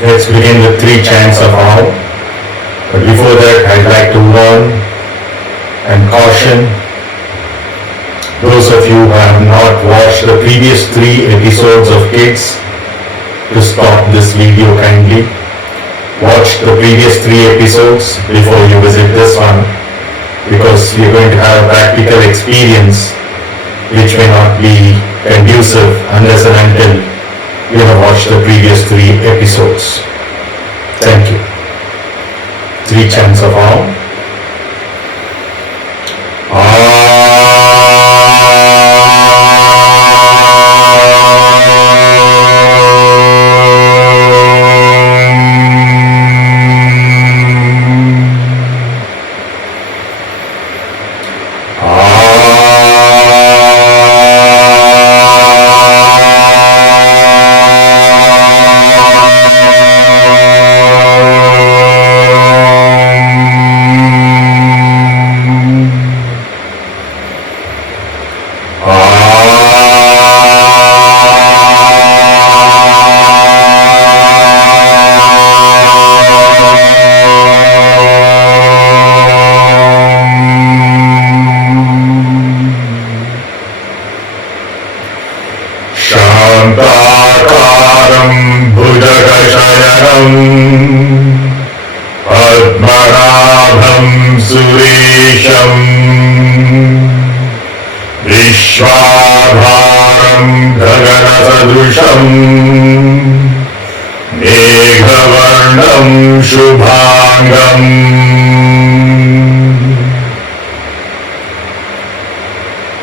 Let's begin with 3 chants of Om. But before that, I'd like to warn and caution those of you who have not watched the previous 3 episodes of Kids to stop this video kindly. Watch the previous 3 episodes before you visit this one, because you're going to have a practical experience which may not be conducive unless and until you have watched the previous 3 episodes. Thank you. 3 chants of Om.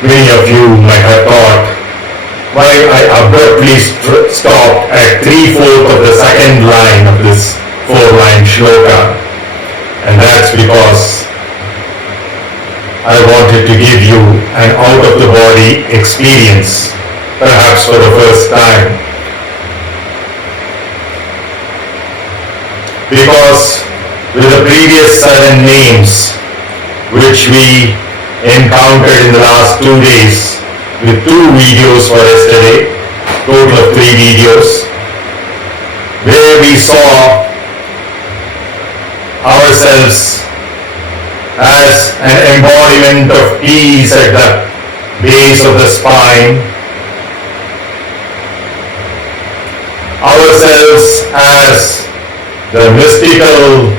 Many of you might have thought why I abruptly stopped at 3/4 of the second line of this 4-line shloka, and that's because I wanted to give you an out-of-the-body experience, perhaps for the first time. Because with the previous 7 names which we encountered in the last 2 days, with 2 videos for yesterday, total of 3 videos, where we saw ourselves as an embodiment of peace at the base of the spine, ourselves as the mystical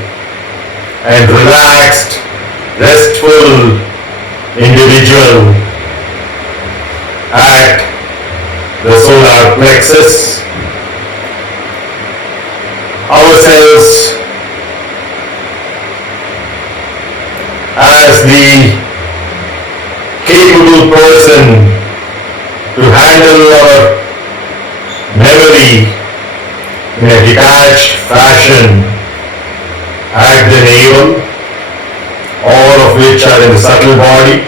and relaxed, restful individual at the solar plexus, ourselves as the capable person to handle our memory in a detached fashion at the navel, all of which are in the subtle body.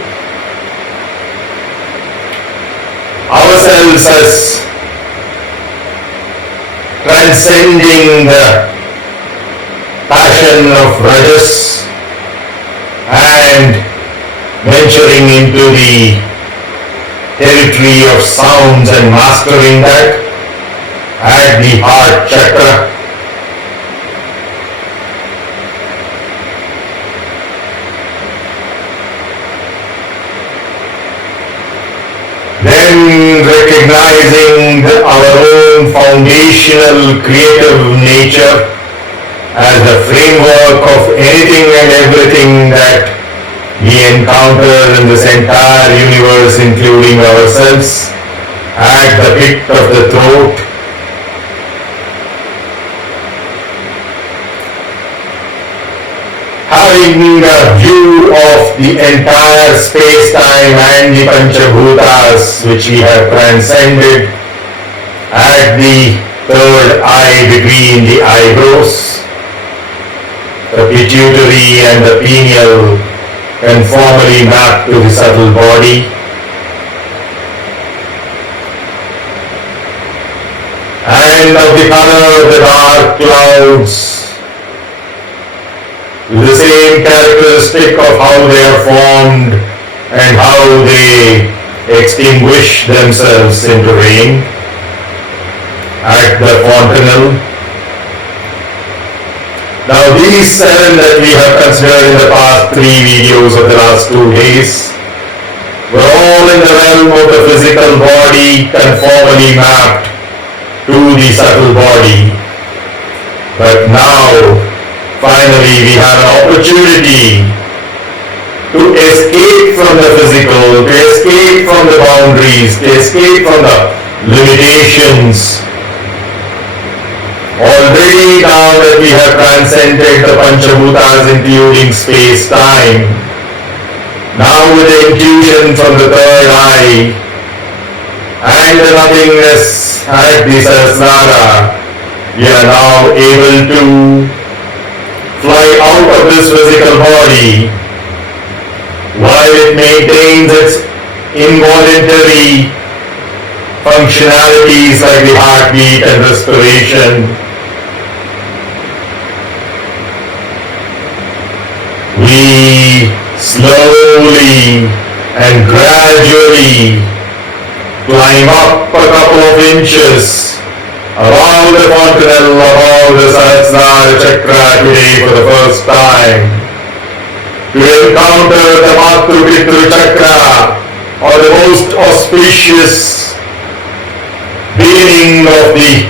Ourselves as transcending the passion of rajas and venturing into the territory of sounds and mastering that at the heart chakra. Then recognizing our own foundational creative nature as the framework of anything and everything that we encounter in this entire universe, including ourselves, at the pit of the throat. Having a view of the entire space-time and the Panchabhutas, which we have transcended at the 3rd eye degree in the eyebrows, the pituitary and the pineal conformally mapped to the subtle body, and of the color of the dark clouds, with the same characteristic of how they are formed and how they extinguish themselves into rain at the fontanel, these 7 that we have considered in the past 3 videos of the last 2 days were all in the realm of the physical body conformally mapped to the subtle body. But now, finally, we have an opportunity to escape from the physical, to escape from the boundaries, to escape from the limitations. Already now that we have transcended the Panchabhutas including space-time, now with the intuition from the third eye and the nothingness at the sahasra-nāmā, we are now able to fly out of this physical body while it maintains its involuntary functionalities like the heartbeat and respiration. We slowly and gradually climb up a couple of inches around the fontanelle of the sahasra chakra today for the first time, to encounter the mātru-pitrū chakra, or the most auspicious beginning of the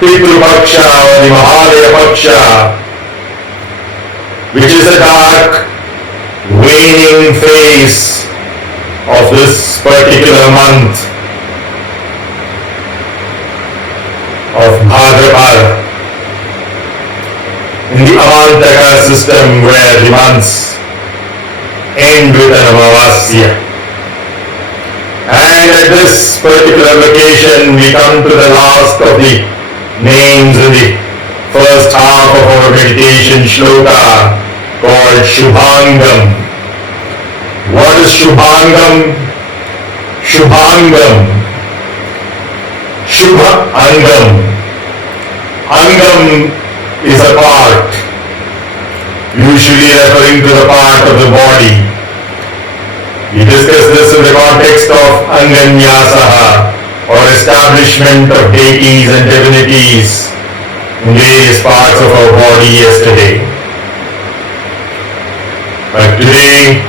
Pitru pakśa or the mahālaya pakśa, which is a dark, waning phase of this particular month of pratipād in the Amantaka system, where the months end with an amavasya. And at this particular location we come to the last of the names in the first half of our meditation shloka, called Shubhangam. What is Shubhangam? Shubhangam, Shubha Angam. Angam is a part, usually referring to the part of the body. We discussed this in the context of Anganyasaha, or establishment of deities and divinities in various parts of our body yesterday. But today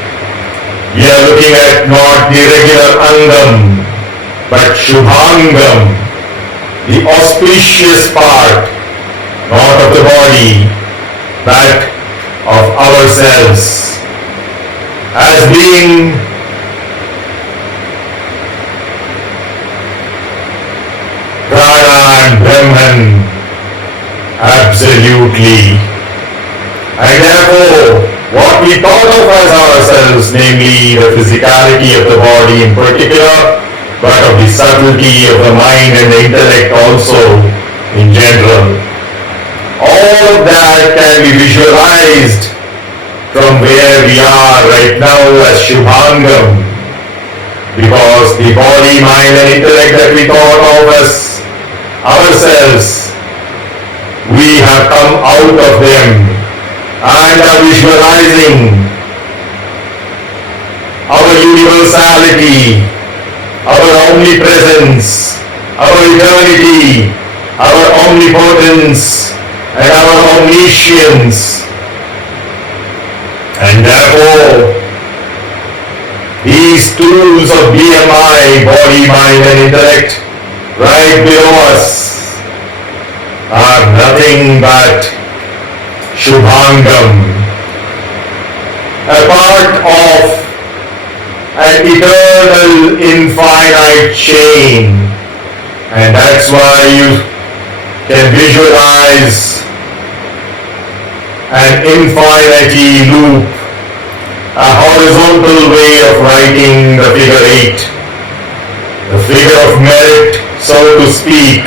we are looking at not the regular Angam, but Shubhangam, the auspicious part, not of the body, but of ourselves, as being Prana and Brahman absolutely. And therefore, what we thought of as ourselves, namely the physicality of the body in particular, but of the subtlety of the mind and the intellect also in general, all of that can be visualized from where we are right now as Shubhangam, because the body, mind and intellect that we thought of as ourselves, we have come out of them and are visualizing our universality, our omnipresence, our eternity, our omnipotence and our omniscience. And therefore, these tools of BMI, body, mind and intellect, right below us are nothing but Shubhangam, a part of an eternal infinite chain. And that's why you can visualize an infinity loop, a horizontal way of writing the figure 8, the figure of merit, so to speak.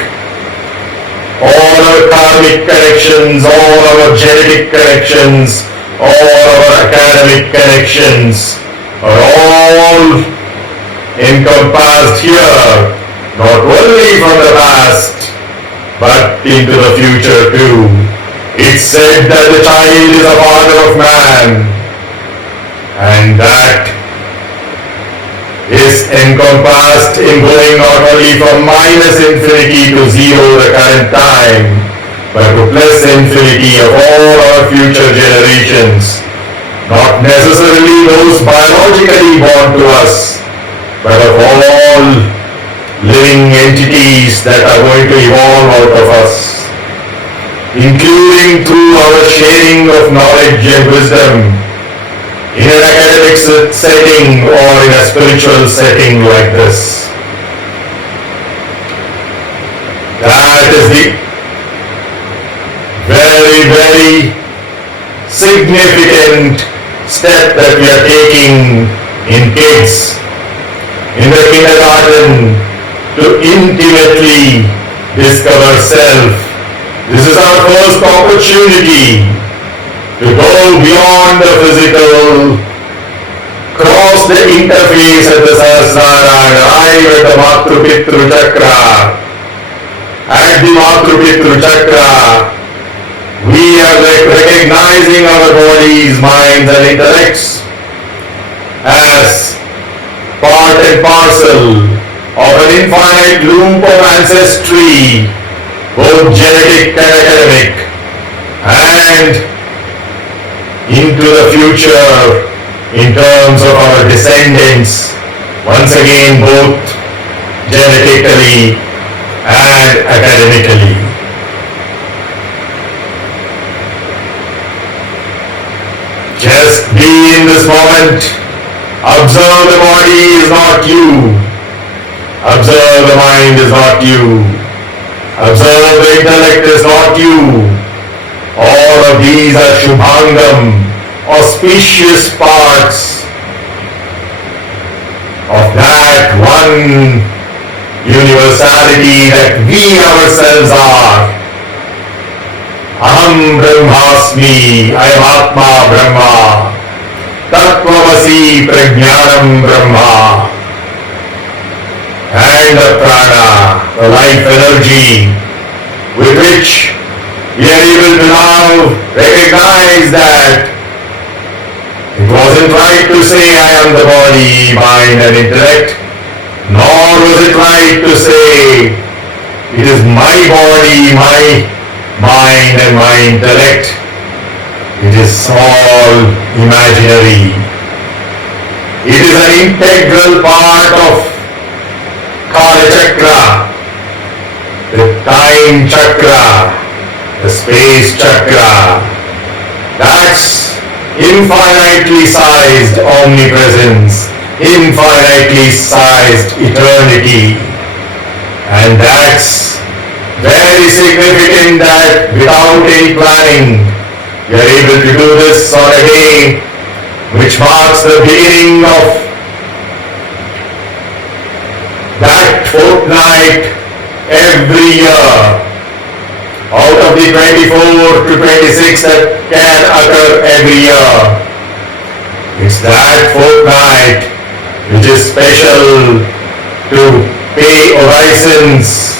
All our karmic connections, all our genetic connections, all our academic connections are all encompassed here, not only from the past, but into the future too. It's said that the child is a father of man, and that is encompassed in going not only from minus infinity to zero, the current time, but to bliss infinity of all our future generations, not necessarily those biologically born to us, but of all living entities that are going to evolve out of us, including through our sharing of knowledge and wisdom in an academic setting or in a spiritual setting like this. That is the very, very significant step that we are taking in kids in the kindergarten to intimately discover self. This is our first opportunity to go beyond the physical, cross the interface at the sahasra-nāmā and arrive at the mātru-pitrū chakra. At the mātru-pitrū chakra, we are recognizing our bodies, minds and intellects as part and parcel of an infinite loop of ancestry, both genetic and academic, and into the future in terms of our descendants, once again both genetically and academically. Just be in this moment. Observe the body is not you. Observe the mind is not you. Observe the intellect is not you. All of these are Shubhangam, auspicious parts of that one universality that we ourselves are. Aham Brahmasmi, I am Atma Brahma, Tattvamasi Prajnanam Brahma. And the prana, the life energy with which we are able to now recognize that it wasn't right to say I am the body, mind and intellect, nor was it right to say it is my body, my mind and my intellect. It is all imaginary. It is an integral part of Kala chakra, the time chakra, the space chakra. That's infinitely sized omnipresence, infinitely sized eternity. And that's very significant that without any planning, we are able to do this on a day which marks the beginning of that fortnight every year. Out of the 24 to 26 that can occur every year, it's that fortnight which is special to pay obeisance,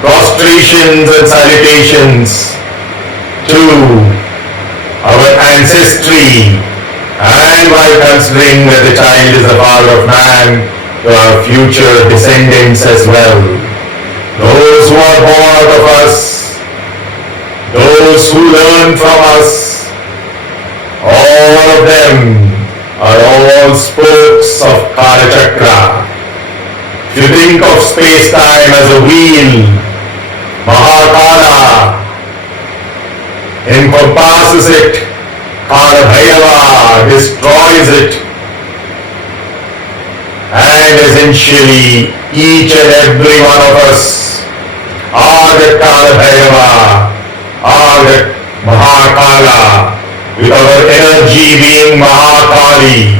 prostrations and salutations to our ancestry, and while considering that the child is the father of man, to our future descendants as well. Those who are born out of us, those who learn from us, all of them are all spokes of Kala chakra. If you think of space-time as a wheel, Mahālaya encompasses it, Kala Bhairava destroys it, and essentially each and every one of us are the Kala Bhairava, are the Mahālaya, with our energy being Mahākali.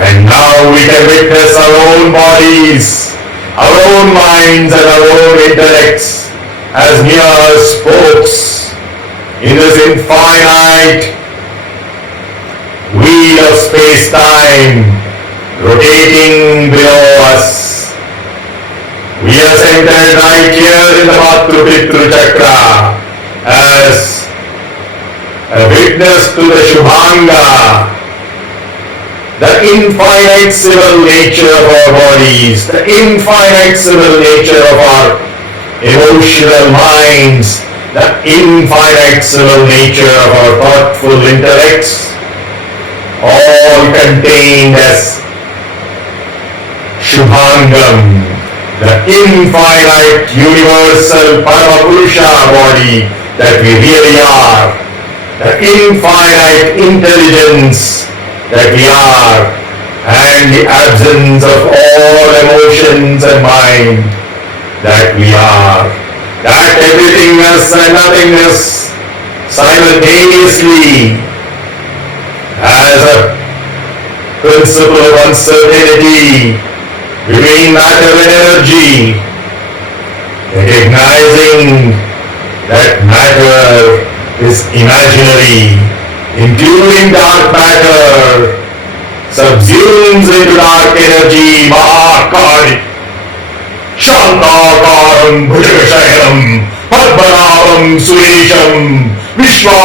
And now we can witness our own bodies, our own minds and our own intellects as mere spokes in this infinite wheel of space-time rotating below us. We are centered right here in the mātru-pitrū chakra as a witness to the Shubhanga, the infinite civil nature of our bodies, the infinite civil nature of our emotional minds, the infinite civil nature of our thoughtful intellects, all contained as Shubhangam, the infinite universal Paramapurusha body that we really are, the infinite intelligence that we are, and the absence of all emotions and mind that we are, that everythingness and nothingness simultaneously as a principle of uncertainty between matter and energy, recognizing that matter is imaginary, including dark matter, subsumes into dark energy, mahākali, shantākāram bhujagasayanam, padmanāvam suresham, viśnū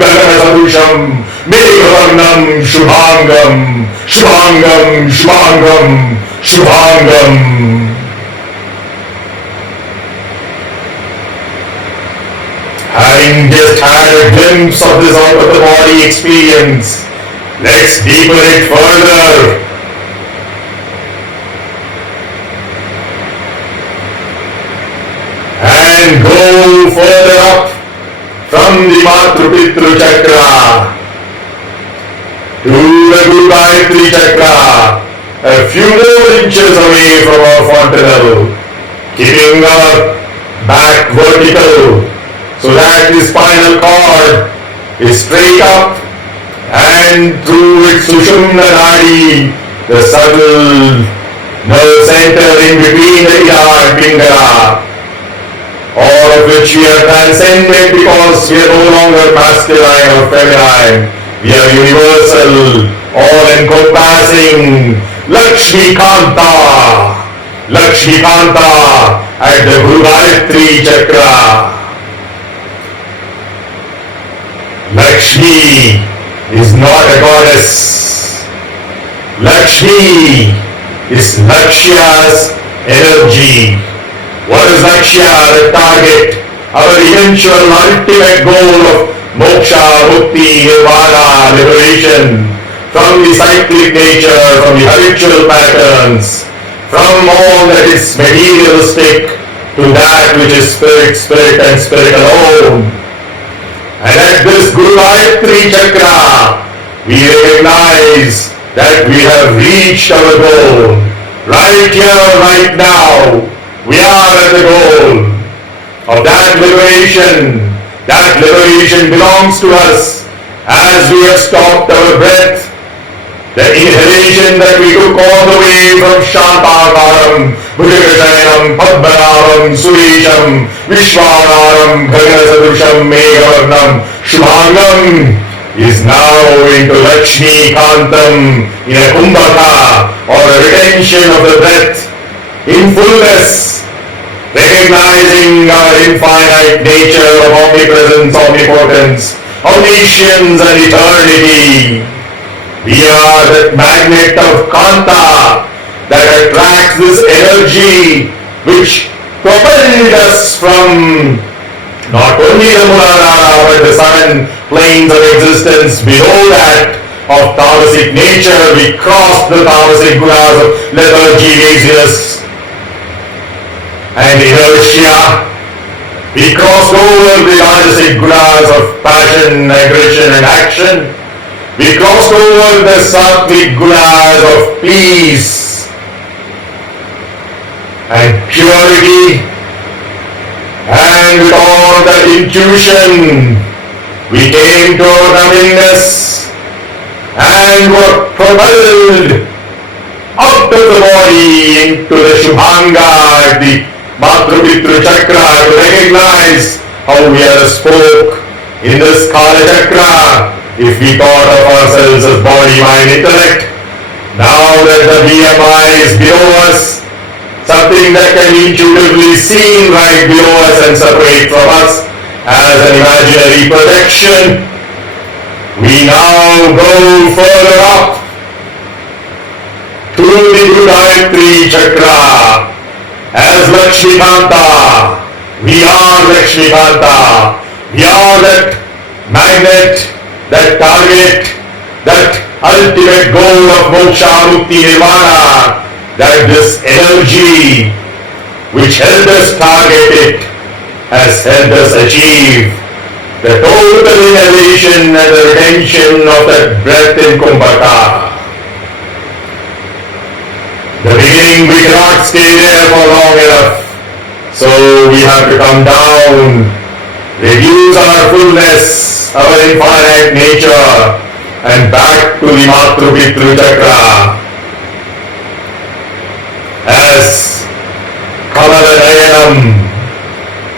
gagana-sadusham, meghavarnam shubhangam, shubhangam, shubhangam, shubhangam. Having just had a glimpse of this out-of-the-body experience, let's deepen it further. And go further up from the mātru-pitrū chakra to the gāyatri chakra, a few more inches away from our fontanel, keeping our back vertical so that the spinal cord is straight up, and through its sushumna nadi, the subtle nerve center in between the ida and pingala, all of which we are transcendent because we are no longer masculine or feminine. We are universal, all-encompassing. Lakshmi Kanta at the Gāyatri chakra. Lakshmi is not a goddess. Lakshmi is Lakshya's energy. What is Lakshya? The target, our eventual ultimate goal of moksha, mukti, nirvana, liberation from the cyclic nature, from the habitual patterns, from all that is materialistic to that which is spirit, spirit and spirit alone. And at this Gāyatri chakra, we recognize that we have reached our goal. Right here, right now, we are at the goal of that liberation. That liberation belongs to us as we have stopped our breath. The inhalation that we took all the way from shantākāram, bhujagasayanam, padmanāvam, suresham, viśnū gagana-sadusham, meghavarnam, shubhangam is now into Lakshmi Kantam in a kumbhaka, or a retention of the breath in fullness, recognizing our infinite nature of omnipresence, omnipotence, omniscience and eternity. We are that magnet of Kanta that attracts this energy which propelled us from not only the Mūladhara but the 7 planes of existence below that of Tamasic nature. We crossed the Tamasic gunas of lethargy, laziness and inertia. We crossed over the Rajasic gunas of passion, aggression and action. We crossed over the Sattvic gunas of peace and purity, and with all that intuition, we came to our nothingness and were propelled out of the body into the Shubhanga at the mātru-pitrū chakra to recognize how we are a spoke in this Kala chakra. If we thought of ourselves as body, mind, intellect, now that the BMI is below us, something that can be intuitively seen right below us and separate from us as an imaginary projection, we now go further up to the Gāyatri chakra as Lakshmi Kanta, We are Lakshmikanta. We are that magnet, that target, that ultimate goal of moksha, mukti, nirvana, that this energy which helped us target it has helped us achieve the total inhalation and the retention of that breath in Kumbhaka. The beginning we cannot stay there for long enough, so we have to come down, reduce our fullness, our infinite nature, and back to the mātru-pitrū chakra. As kamalanayam,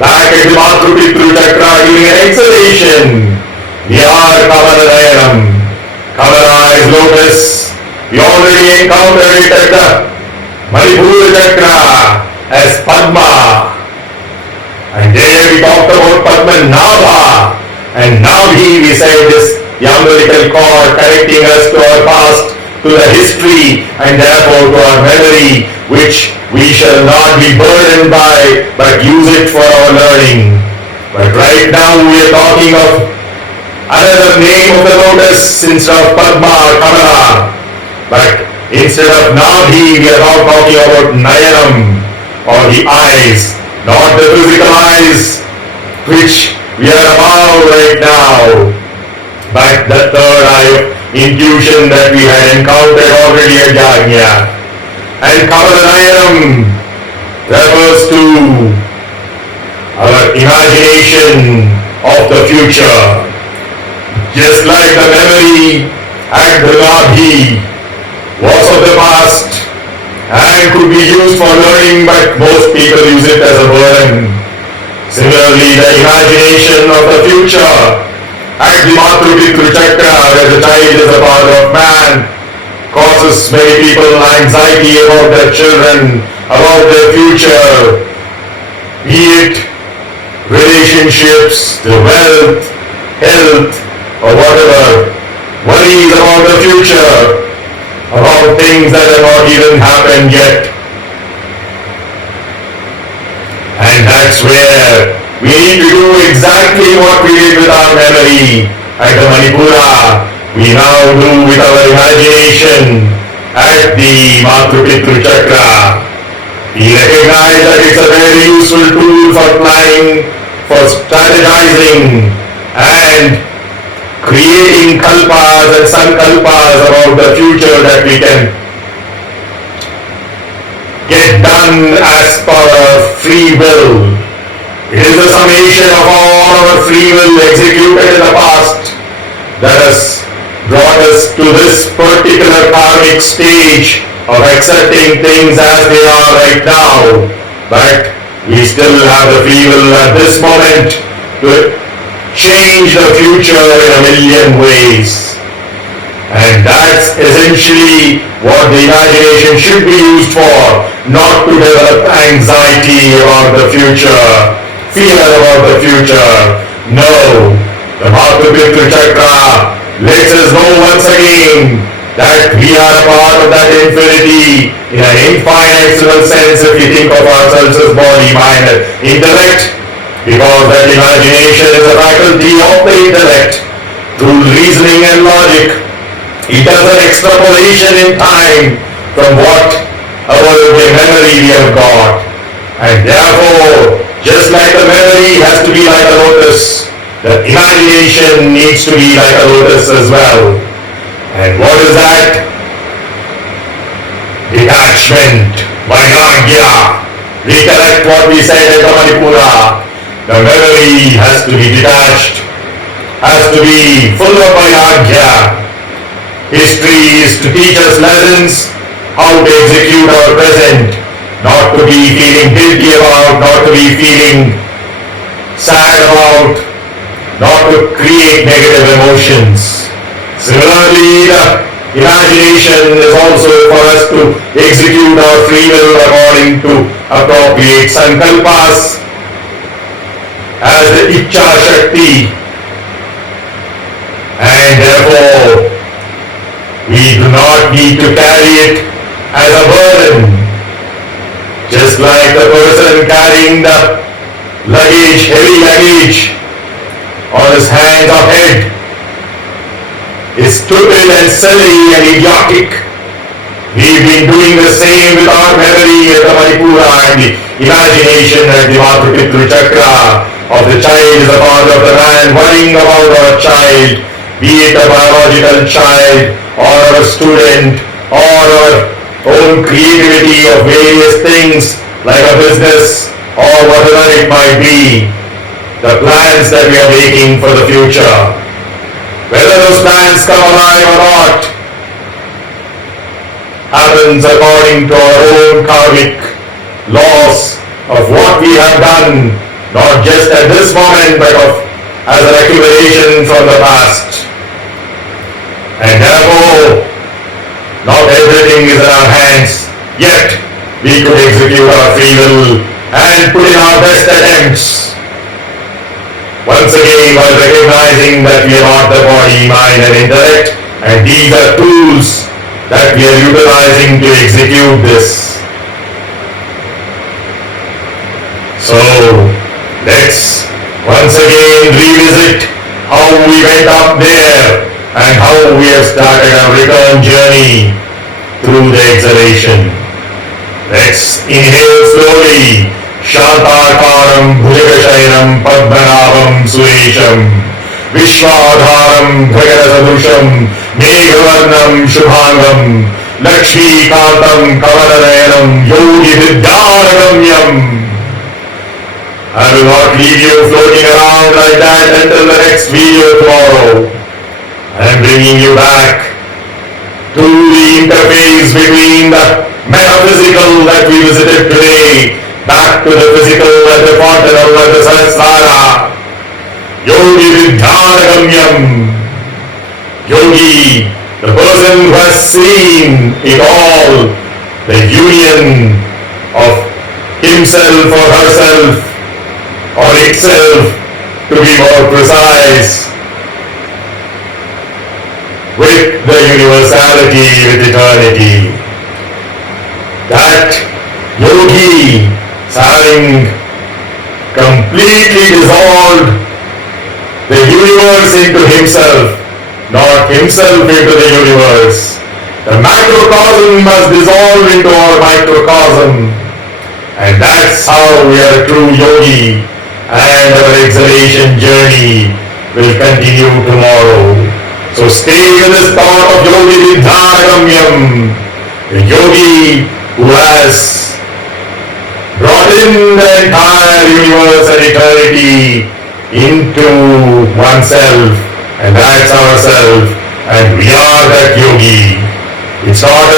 back at the mātru-pitrū chakra during an exhalation, we are kamalanayam. Kamala is lotus. We already encountered it at the Manipura chakra as Padma. And there we talked about Padma-nāmā. And Nābhi, we said, this the umbilical cord connecting us to our past, to the history, and therefore to our memory, which we shall not be burdened by, but use it for our learning. But right now we are talking of another name of the lotus instead of Padma or Kamala. But instead of Nābhi, we are now talking about Nayanam, or the eyes, not the physical eyes, which we are above right now, but the third eye of intuition that we had encountered already at Yajna. And Kamalanayam refers to our imagination of the future. Just like the memory at the Nābhi was of the past and could be used for learning, but most people use it as a burden. Similarly, the imagination of the future at the mātru-pitrū chakra, where the child is a part of man, causes many people anxiety about their children, about their future, be it relationships, the wealth, health, or whatever. Worries about the future, about things that have not even happened yet. And that's where we need to do exactly what we did with our memory at the Manipura. We now do with our imagination at the mātru-pitrū chakra. We recognize that it's a very useful tool for planning, for strategizing, and creating kalpas and sankalpas about the future that we can get done as per our free will. It is the summation of all our free will executed in the past that has brought us to this particular karmic stage of accepting things as they are right now. But we still have the free will at this moment to change the future in a million ways. And that's essentially what the imagination should be used for, not to develop anxiety about the future, fear about the future. No, the mātru-pitrū chakra lets us know once again that we are a part of that infinity in an infinite sense if we think of ourselves as body, mind, and intellect, because that imagination is a faculty of the intellect. Through reasoning and logic, it does an extrapolation in time from what our memory we have got. And therefore, just like the memory has to be like a lotus, the imagination needs to be like a lotus as well. And what is that? Detachment, vairagya. Recollect what we said at the Manipura. The memory has to be detached, has to be full of vairagya. History is to teach us lessons, how to execute our present, not to be feeling guilty about, not to be feeling sad about, not to create negative emotions. Similarly, the imagination is also for us to execute our free will according to appropriate sankalpas as the Ichcha Shakti, and therefore we do not need to carry it as a burden. Just like the person carrying the luggage, heavy luggage on his hands or head is stupid and silly and idiotic. We've been doing the same with our memory at the Manipura and the imagination at the mātru-pitrū chakra of the child is the father of the man, worrying about our child, be it a biological child or a student or our own creativity of various things like a business or whatever it might be, the plans that we are making for the future. Whether those plans come alive or not happens according to our own karmic laws of what we have done, not just at this moment but as an accumulation from the past. And therefore, not everything is in our hands, yet we could execute our free will and put in our best attempts. Once again, while recognizing that we are not the body, mind and intellect, and these are tools that we are utilizing to execute this. So, let's once again revisit how we went up there and how we have started our return journey through the exhalation. Let's inhale slowly. Shantākaram bhujagashayinam padmanabham suresham Vishwadharam Bhagadasadusham Meghavarnam Shubhangam Lakshmi Kantam Kavadanayanam Yogi Vidyānagamyam. I will not leave you floating around like that until the next video tomorrow. I am bringing you back to the interface between the metaphysical that we visited today, back to the physical and the quantum and the sahasra-nāmā. Yogi Vidyānagamyam. Yogi, the person who has seen it all, the union of himself or herself or itself, to be more precise, with the universality, with eternity. That yogi, having completely dissolved the universe into himself, not himself into the universe. The macrocosm must dissolve into our microcosm, and that's how we are a true yogi, and our exhalation journey will continue tomorrow. So stay with this thought of Yogi Vidyānagamyam, the yogi who has brought in the entire universe and eternity into oneself, and that's ourself, and we are that yogi. It's not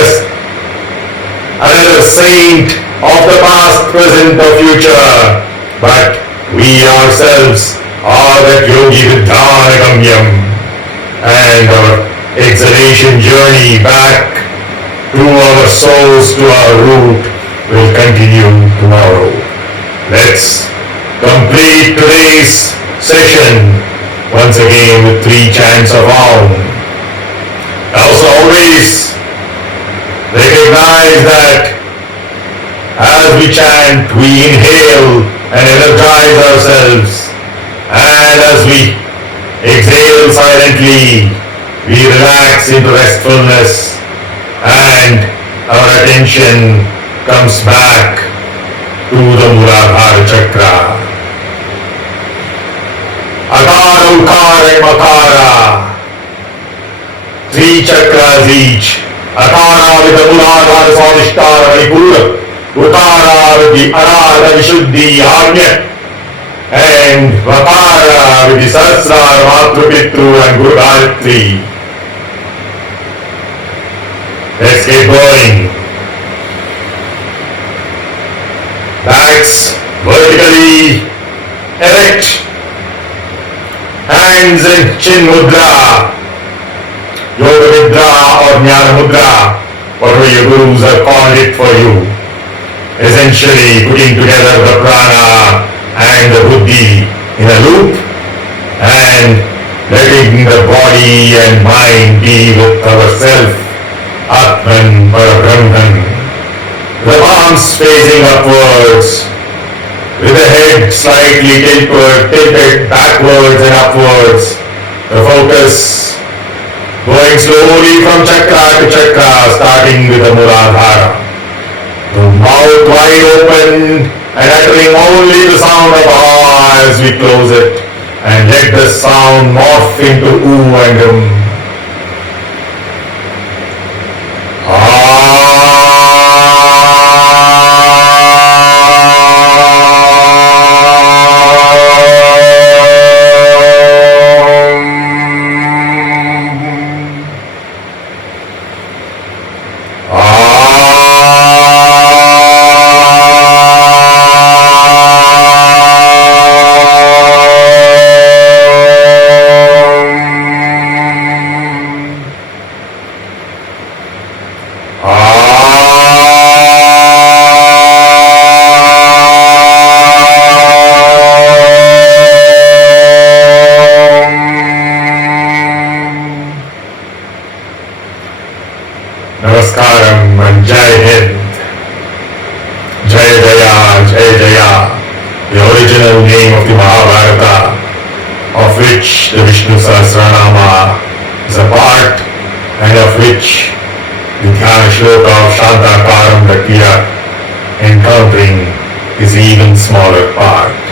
another saint of the past, present or future, but we ourselves are that yogi Vidyānagamyam, and our exhalation journey back to our souls, to our root, will continue tomorrow. Let's complete today's session once again with 3 chants of Om. Also always recognize that as we chant, we inhale and energize ourselves, and as we exhale silently, we relax into restfulness, and our attention comes back to the Mūladhara chakra. Akara, Ukara and Makara, 3 chakras each. Akara with the Mūladhara Swadhisthana Manipura, Ukara with the Anāda Vishuddhi Āgnya, and Makara with the sahasra-nāmā, mātru-pitrū and gāyatri. Let's get going. Backs vertically erect, hands in chin mudra, yoga mudra or jnana mudra, whatever your gurus have called it for you. Essentially putting together the prana and the buddhi in a loop, and letting the body and mind be with ourself, Atman Parabrahman. The palms facing upwards, with the head slightly tilted backwards and upwards. The focus going slowly from chakra to chakra, starting with the Muladhara. The mouth wide open and uttering only the sound of ah as we close it, and let the sound morph into oo and Namaskaram and Jai Hind. Jai Jaya, Jai Jaya, the original name of the Mahabharata, of which the viśnū sahasra-nāmā is a part, and of which the Dhyana Shloka of Shantakaram that we are encountering is an even smaller part.